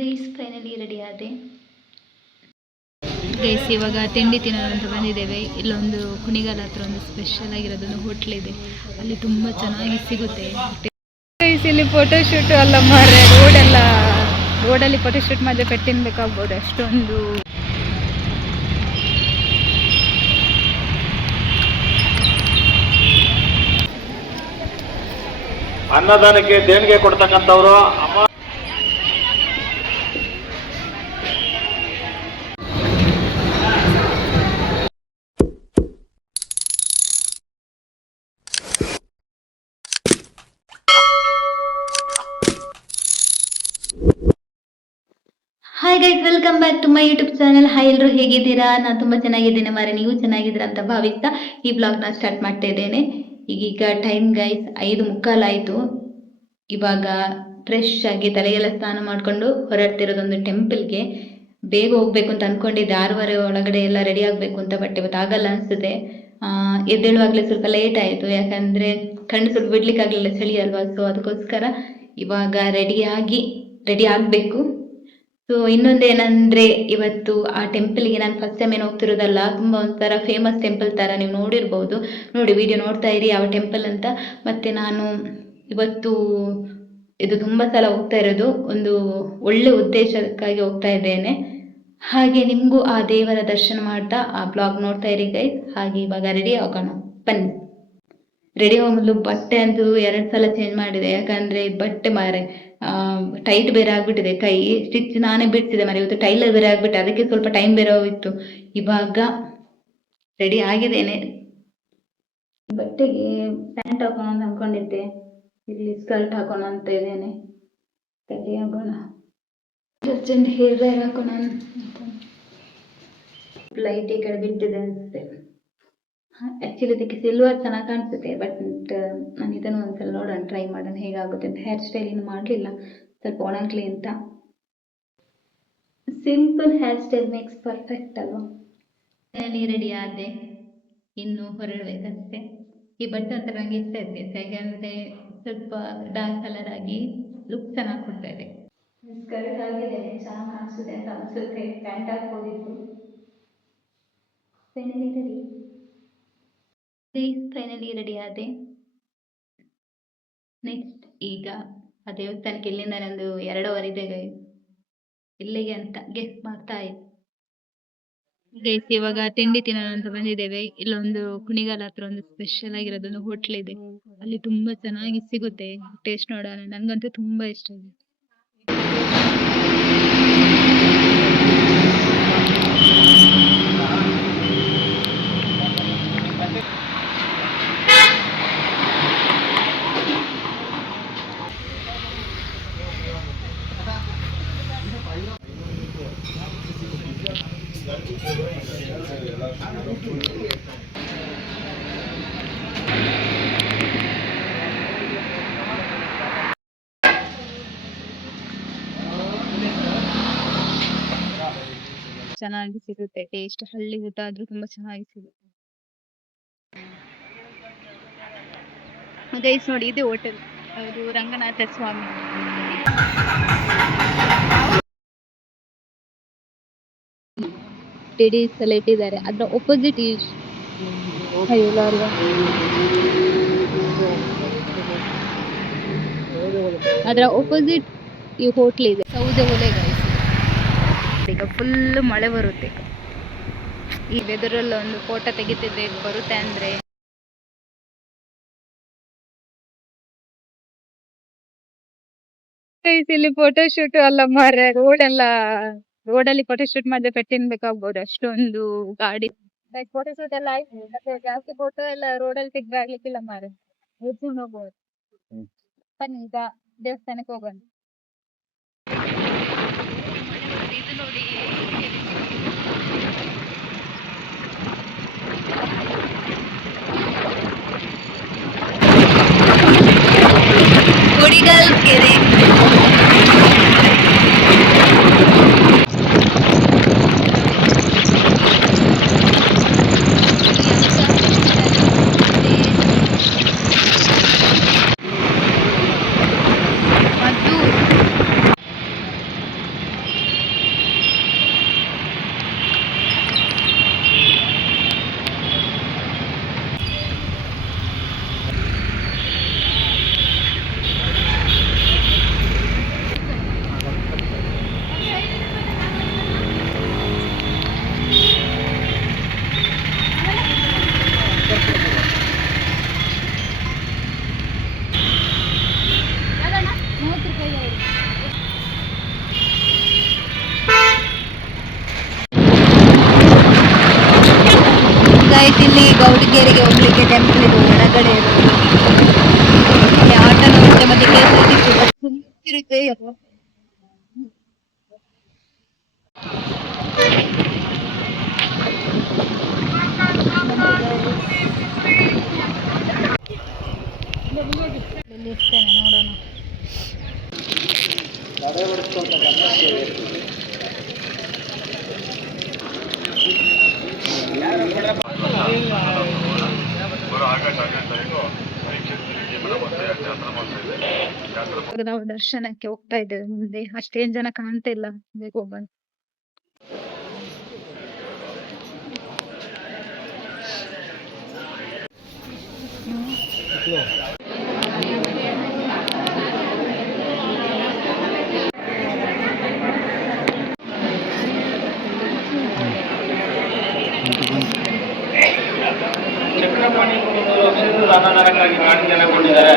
Guys finally ready ಆದೆ. Guys ಇವಾಗ ತಿಂಡಿ ತಿನ್ನೋಣ ಅಂತ ಬಂದಿದ್ದೇವೆ. ಇಲ್ಲೊಂದು ಕುಣಿಗಲ್ ಹತ್ರ ಒಂದು ಸ್ಪೆಷಲ್ ಆಗಿರೋದೊಂದು ಹೋಟ್ಲ್ ಇದೆ, ಅಲ್ಲಿ ತುಂಬ ಚೆನ್ನಾಗಿ ಸಿಗುತ್ತೆ. ಗೈಸ್ ಇಲ್ಲಿ ಫೋಟೋಶೂಟ್ ಎಲ್ಲ ಮಾರೆ ರೋಡಲ್ಲಿ ಫೋಟೋಶೂಟ್ ಮಾಡಿದ್ರೆ ಪೆಟ್ಟಿನ್ಬೇಕಾಗ್ಬೋದು ಅಷ್ಟೊಂದು. ಅನ್ನದಾನಕ್ಕೆ ದೇಣಿಗೆ ಕೊಡ್ತಕ್ಕಂಥವ್ರು hi guys, welcome back to my YouTube channel. Hi, ಎಲ್ಲರೂ ಹೇಗಿದ್ದೀರಾ? ನಾನು ತುಂಬ ಚೆನ್ನಾಗಿದ್ದೇನೆ ಮಾರೆ, ನೀವು ಚೆನ್ನಾಗಿದ್ದೀರಾ ಅಂತ ಭಾವಿಸ್ತಾ ಈ ಬ್ಲಾಗ್ನ ಸ್ಟಾರ್ಟ್ ಮಾಡ್ತಾ ಇದ್ದೇನೆ. ಈಗೀಗ ಟೈಮ್ ಗೈಸ್ 5:45 ಆಯಿತು. ಇವಾಗ ಫ್ರೆಶ್ ಆಗಿ ತಲೆಗೆಲ್ಲ ಸ್ನಾನ ಮಾಡಿಕೊಂಡು ಹೊರಡ್ತಿರೋದೊಂದು ಟೆಂಪಲ್ಗೆ. ಬೇಗ ಹೋಗ್ಬೇಕು ಅಂತ ಅಂದ್ಕೊಂಡಿದ್ದೆ, 6:30 ಒಳಗಡೆ ಎಲ್ಲ ರೆಡಿ ಆಗಬೇಕು ಅಂತ. ಬಟ್ ಇವತ್ತು ಆಗಲ್ಲ ಅನಿಸುತ್ತೆ. ಎದ್ದೇಳುವಾಗಲೇ ಸ್ವಲ್ಪ ಲೇಟ್ ಆಯಿತು, ಯಾಕಂದರೆ ಕಣ್ಣು ಸ್ವಲ್ಪ ಬಿಡ್ಲಿಕ್ಕಾಗಲಿಲ್ಲ, ಚಳಿ ಅಲ್ವಾ. ಸೊ ಅದಕ್ಕೋಸ್ಕರ ಇವಾಗ ರೆಡಿ ಆಗಬೇಕು. ಸೊ ಇನ್ನೊಂದೇನಂದರೆ, ಇವತ್ತು ಆ ಟೆಂಪಲ್ಗೆ ನಾನು ಫಸ್ಟ್ ಟೈಮ್ ಏನು ಹೋಗ್ತಿರೋದಲ್ಲ, ತುಂಬ ಒಂಥರ ಫೇಮಸ್ ಟೆಂಪಲ್ ಥರ ನೀವು ನೋಡಿರ್ಬೋದು. ನೋಡಿ, ವಿಡಿಯೋ ನೋಡ್ತಾ ಇರಿ ಯಾವ ಟೆಂಪಲ್ ಅಂತ. ಮತ್ತು ನಾನು ಇವತ್ತು ಇದು ತುಂಬ ಸಲ ಹೋಗ್ತಾ ಇರೋದು ಒಂದು ಒಳ್ಳೆ ಉದ್ದೇಶಕ್ಕಾಗಿ ಹೋಗ್ತಾ ಇದ್ದೇನೆ. ಹಾಗೆ ನಿಮಗೂ ಆ ದೇವರ ದರ್ಶನ ಮಾಡ್ತಾ ಆ ಬ್ಲಾಗ್ ನೋಡ್ತಾ ಇರಿ ಗೈಸ್. ಹಾಗೆ ಇವಾಗ ರೆಡಿ ಆಗೋಣ, ಬನ್ನಿ. ರೆಡಿ ಆಗೋ ಮೊದಲು ಬಟ್ಟೆ ಅಂತೂ 2 ಸಲ ಚೇಂಜ್ ಮಾಡಿದೆ, ಯಾಕಂದರೆ ಬಟ್ಟೆ ಮಾರೆ ಟೈಟ್ ಬೇರೆ ಆಗಿಬಿಟ್ಟಿದೆ. ಕೈ ಸ್ಟಿಚ್ ನಾನೇ ಬಿಡ್ತಿದ್ದೆ ಮಾರೆ, ಇವತ್ತು ಟೈಲರ್ ಬೇರೆ ಆಗಿಬಿಟ್ಟೆ, ಅದಕ್ಕೆ ಸ್ವಲ್ಪ ಟೈಮ್ ಬೇರೆ ಹೋಗಿತ್ತು. ಇವಾಗ ರೆಡಿ ಆಗಿದ್ದೇನೆ. ಬಟ್ಟೆಗೆ ಪ್ಯಾಂಟ್ ಹಾಕೋಣ ಅಂತ ಅಂದ್ಕೊಂಡಿದ್ದೆ, ಇಲ್ಲಿ ಸ್ಕರ್ಟ್ ಹಾಕೋಣ ಅಂತ ಇದ್ದೇನೆ. ರೆಡಿ ಆಗೋಣ. ಅರ್ಜೆಂಟ್ ಹೇರ್ ಡ್ರೈರ್ ಹಾಕೋಣ ಅಂತ. ಲೈಟ್ ಈ ಕಡೆ ಬಿಟ್ಟಿದೆ ಅನಿಸುತ್ತೆ. ಆ್ಯಕ್ಚುಲಿ ಇದಕ್ಕೆ ಸಿಲ್ವರ್ ಚೆನ್ನಾಗಿ ಕಾಣಿಸುತ್ತೆ, ಬಟ್ ನಾನು ಇದನ್ನು ಒಂದ್ಸಲ ನೋಡೋಣ, ಟ್ರೈ ಮಾಡೋಣ ಹೇಗಾಗುತ್ತೆ ಅಂತ. ಹೇರ್ ಸ್ಟೈಲ್ ಇನ್ನು ಮಾಡಲಿಲ್ಲ, ಸ್ವಲ್ಪ ಒಣಗಲಿ ಅಂತ. Simple hair style makes perfect ಅಲ್ವಾ. ಅಲ್ಲಿ ರೆಡಿ ಆದೆ, ಇನ್ನು ಹೊರಡಬೇಕಷ್ಟೆ. ಈ ಬಟ್ಟೆ ಅಂತ ನನಗೆ ಇಷ್ಟ ಇದೆ, ಯಾಕಂದರೆ ಸ್ವಲ್ಪ ಡಾರ್ಕ್ ಕಲರ್ ಆಗಿ ಲುಕ್ ಚೆನ್ನಾಗಿ ಕೊಡ್ತಾ ಇದೆ. ಸ್ಕರ್ಟ್ ಆಗಿದ್ದೇನೆ, ಚೆನ್ನಾಗಿ ಕಾಣಿಸುತ್ತೆ ಅಂತ ಅನಿಸುತ್ತೆ. ಪ್ಯಾಂಟ್ ಹಾಕ್ಬೋದಿತ್ತು. ಫೈನಲಿ ರೆಡಿ ಆದೆ. ನೆಕ್ಸ್ಟ್ ಈಗ ಆ ದೇವಸ್ಥಾನಕ್ಕೆ ಇಲ್ಲಿಂದ ನಂದು 2 ಅವರ್ ಇದೆ ಗೈಸ್. ಇಲ್ಲಿಗೆ ಅಂತ ಗೆಸ್ ಮಾಡ್ತಾ ಇದ್ದೆ ಗೈಸ್. ಇವಾಗ ತಿಂಡಿ ತಿನ್ನೋಣ ಅಂತ ಬಂದಿದ್ದೇವೆ. ಇಲ್ಲೊಂದು ಕುಣಿಗಲ್ ಹತ್ರ ಒಂದು ಸ್ಪೆಷಲ್ ಆಗಿರೋದೊಂದು ಹೋಟ್ಲ್ ಇದೆ, ಅಲ್ಲಿ ತುಂಬಾ ಚೆನ್ನಾಗಿ ಸಿಗುತ್ತೆ. ಟೇಸ್ಟ್ ನೋಡೋಣ, ನನಗಂತೂ ತುಂಬಾ ಇಷ್ಟ ಇದೆ. ಚೆನ್ನಾಗಿ ಸಿಗುತ್ತೆ ಟೇಸ್ಟ್, ಹಳ್ಳಿ ಊಟ ಆದ್ರೂ ತುಂಬಾ ಚೆನ್ನಾಗಿ ಸಿಗುತ್ತೆ ಗೈಸ್. ನೋಡಿ, ಇದೆ ಹೋಟೆಲ್, ಅದು ರಂಗನಾಥ ಸ್ವಾಮಿ. ಟೆಡೀಸ್ ಎಲ್ಲ ಇಟ್ಟಿದ್ದಾರೆ, ಅದರ ಒಪೋಸಿಟ್ ಈ ಹೋಟ್ಲ್ ಇದೆ, ಸೌದೆ ಒಲೆ ಗೈಸ್. ಈಗ ಫುಲ್ ಮಳೆ ಬರುತ್ತೆ. ಈ ವೆದರಲ್ಲಿ ಒಂದು ಫೋಟೋ ತೆಗಿತಿದ್ದೆ, ಬರುತ್ತೆ ಅಂದ್ರೆ. ಇಲ್ಲಿ ಫೋಟೋಶೂಟ್ ಎಲ್ಲ ಮಾರೆ ರೋಡಲ್ಲಿ ಫೋಟೋಶೂಟ್ ಮಾಡಿದ್ರೆ ಪೆಟ್ಟಿನ್ಬೇಕಾಗ್ಬೋದು ಅಷ್ಟೊಂದು ಗಾಡಿ. ಫೋಟೋಶೂಟ್ ಎಲ್ಲ ಆಯ್ತು, ಮತ್ತೆ ಜಾಸ್ತಿ ಫೋಟೋ ಎಲ್ಲ ರೋಡಲ್ಲಿ ತೆಗ್ದಾಗ್ಲಿಕ್ಕಿಲ್ಲ ಮಾರೆ, ಎತ್ಕೊಂಡು ಹೋಗ್ಬೋದು. ಬನ್ನಿ ಈಗ ದೇವಸ್ಥಾನಕ್ಕೆ ಹೋಗೋಣ. ಇದು ನೋಡಿ, ಕುಣಿಗಲ್ ಕೆರೆ. ಮದ್ದೂರು ಇಲ್ಲಿ ಗೌರಿಗೆರೆಗೆ ಹೋಗ್ಲಿಕ್ಕೆ ಟೆಂಪಲ್ ಇದು ಒಳಗಡೆ ಇರೋದು. ಇಲ್ಲಿ ಆಟೋನೂ ಇರುತ್ತೆ ಮತ್ತೆ KSRTC ಬಸ್ ಇರುತ್ತೆ. ನಿಲ್ಲಿಸ್ತೇನೆ ನೋಡೋಣ. ನಾವು ದರ್ಶನಕ್ಕೆ ಹೋಗ್ತಾ ಇದ್ದೇವೆ. ಮುಂದೆ ಅಷ್ಟೇನ್ ಜನ ಕಾಣ್ತಾ ಇಲ್ಲ. ಬೇಗ ಹೋಗೋಣ. ಚಕ್ರಪಾಣಿ ಕುಟುಂಬದವರು ಕ್ಷೇತ್ರದ ಅನ್ನದಾನಕ್ಕಾಗಿ ಕಾಣಿಕೆಗೊಂಡಿದ್ದಾರೆ.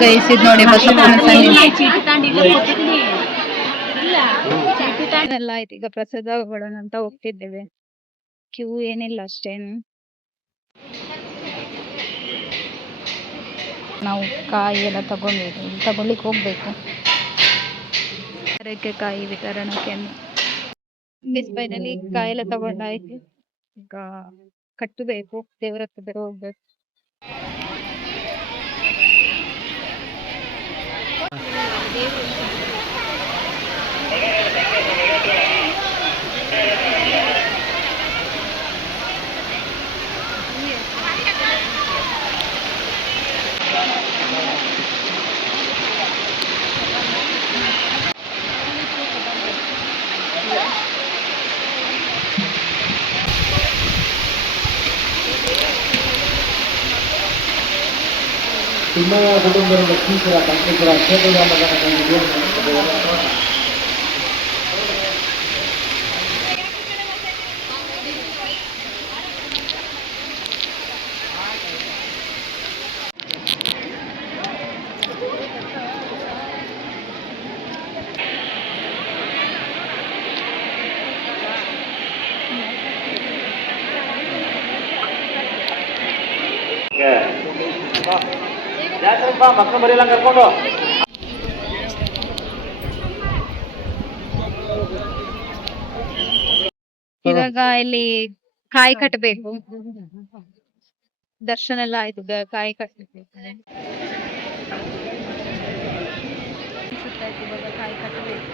ಗೈಸ್ ಇದು ನೋಡಿ ಬಸಪ್ಪನ ಎಲ್ಲ ಆಯ್ತು. ಈಗ ಪ್ರಸಾದ ಕೊಡೋಣ ಅಂತ ಹೋಗ್ತಿದ್ದೇವೆ. ಕ್ಯೂ ಏನಿಲ್ಲ ಅಷ್ಟೇನು. ನಾವು ಕಾಯಿ ಎಲ್ಲ ತಗೊಳ್ಳಿಕ್ಕೆ ಹೋಗ್ಬೇಕು. ಕಾಯಿ ವಿತರಣಕ್ಕೆ ಬಿಸ್ಬೈನಲ್ಲಿ ಕಾಯಿ ಎಲ್ಲ ತಗೊಂಡಾಯ್ತು. ಈಗ ಕಟ್ಟಬೇಕು, ದೇವರ ಹತ್ರ ಬೇರೆ ಹೋಗ್ಬೇಕು. ತಿಮ್ಮಯ್ಯ ಕುಟುಂಬದ ಲಕ್ಷ್ಮೀಪುರ ಕಂಕೇಶ್ವರ ಕ್ಷೇತ್ರದ ಅನ್ನದಾನ ಮಕ್ಕಳು ಬರೀಲ್ಲ ಕರ್ಕೊಂಡು ಇವಾಗ ಇಲ್ಲಿ ಕಾಯಿ ಕಟ್ಟಬೇಕು. ದರ್ಶನ ಎಲ್ಲ ಆಯ್ತು. ಕಾಯಿ ಕಟ್ಟಬೇಕು. ಇವಾಗ ಕಾಯಿ ಕಟ್ಟಬೇಕು.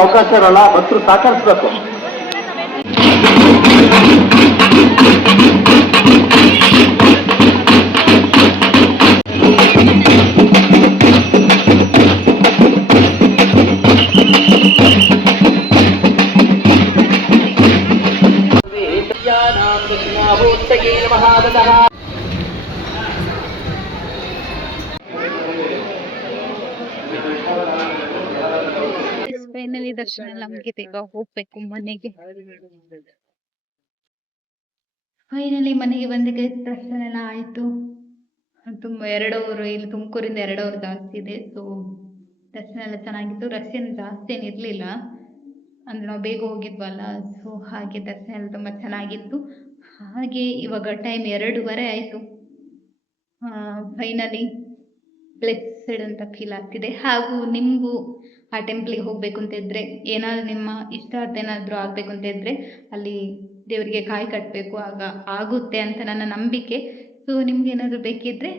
ಅವಕಾಶ ಇರಲ್ಲ, ಭಕ್ತರು ಸಹಕರಿಸಬೇಕು. ಫೈನಲಿ ದರ್ಶನ ಎಲ್ಲ ಮುಗಿತು. ಈಗ ಹೋಗ್ಬೇಕು ಮನೆಗೆ. ಫೈನಲಿ ಮನೆಗೆ ಬಂದಿಗೆ ದರ್ಶನ ಎಲ್ಲ ಆಯ್ತು. ತುಂಬ 2 ಅವರ್, ಇಲ್ಲಿ ತುಮಕೂರಿಂದ 2 ಅವರ್ ಜಾಸ್ತಿ ಇದೆ. ಸೊ ದರ್ಶನ ಎಲ್ಲ ಚೆನ್ನಾಗಿತ್ತು. ರಶ್ ಏನು ಜಾಸ್ತಿ ಏನು ಇರಲಿಲ್ಲ, ಅಂದ್ರೆ ನಾವು ಬೇಗ ಹೋಗಿದ್ವಲ್ಲ. ಸೊ ಹಾಗೆ ದರ್ಶನ ಎಲ್ಲ ತುಂಬ ಚೆನ್ನಾಗಿತ್ತು. ಹಾಗೆ ಇವಾಗ ಟೈಮ್ 2:15 ಆಯಿತು. ಫೈನಲಿ ಬ್ಲೆಸ್ಸೆಡ್ ಅಂತ ಫೀಲ್ ಆಗ್ತಿದೆ. ಹಾಗೂ ನಿಮಗೂ ಆ ಟೆಂಪ್ಲಿಗೆ ಹೋಗಬೇಕು ಅಂತ ಇದ್ದರೆ, ಏನಾದರೂ ನಿಮ್ಮ ಇಷ್ಟಾರ್ಥ ಏನಾದರೂ ಆಗಬೇಕು ಅಂತ ಇದ್ದರೆ ಅಲ್ಲಿ ದೇವರಿಗೆ ಕಾಯಿ ಕಟ್ಟಬೇಕು, ಆಗ ಆಗುತ್ತೆ ಅಂತ ನನ್ನ ನಂಬಿಕೆ. ಸೊ ನಿಮ್ಗೆ ಏನಾದರೂ ಬೇಕಿದ್ದರೆ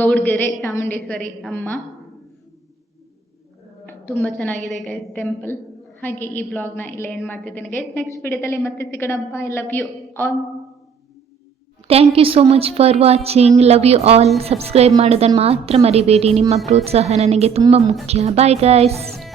ಗೌಡ್ಗೆರೆ ಚಾಮುಂಡೇಶ್ವರಿ ಅಮ್ಮ ತುಂಬ ಚೆನ್ನಾಗಿದೆ ಗೈಸ್ ಟೆಂಪಲ್. ಹಾಗೆ ಈ ಬ್ಲಾಗ್ನ ಇಲ್ಲೇ ಎಂಡ್ ಮಾಡ್ತಿದ್ದೇನೆ ಗೈಸ್. ನೆಕ್ಸ್ಟ್ ವಿಡಿಯೋದಲ್ಲಿ ಮತ್ತೆ ಸಿಗೋಣ. Bye, love you all. Thank you so much for watching. Love you all. Subscribe ಮಾಡೋದನ್ನು ಮಾತ್ರ ಮರಿಬೇಡಿ. ನಿಮ್ಮ ಪ್ರೋತ್ಸಾಹ ನನಗೆ ತುಂಬ ಮುಖ್ಯ. Bye guys.